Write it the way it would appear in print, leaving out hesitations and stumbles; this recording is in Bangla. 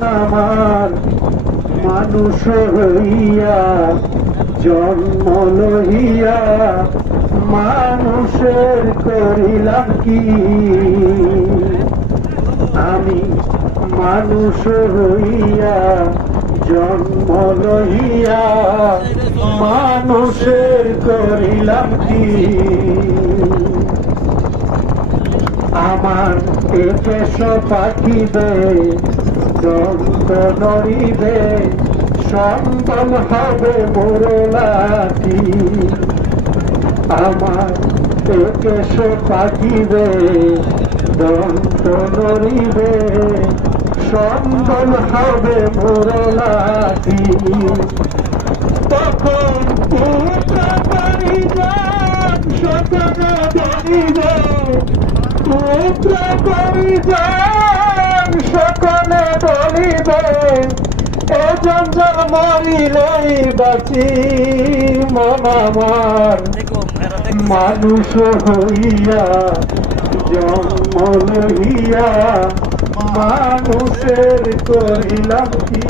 আমার মানুষ হইয়া জন্ম লইয়া মানুষের করিলাম কি? আমি মানুষ হইয়া জন্ম লইয়া মানুষের করিলাম কি? আমার কেশ পাখিবে দন্ত নড়িবে সম্বল হবে মোরলাটি। আমার কেশ পাখিবে দন্ত নড়িবে সম্বল হবে মোরলাটি। তখন পুত্র পরিজন সকলে বলিবে, পুত্র পরিজন সকলে বলিবে, এ জঞ্জাল মরিলেই বাঁচি। মন আমার মানুষ হইয়া জন্ম লইয়া মানুষের করিলাম কি?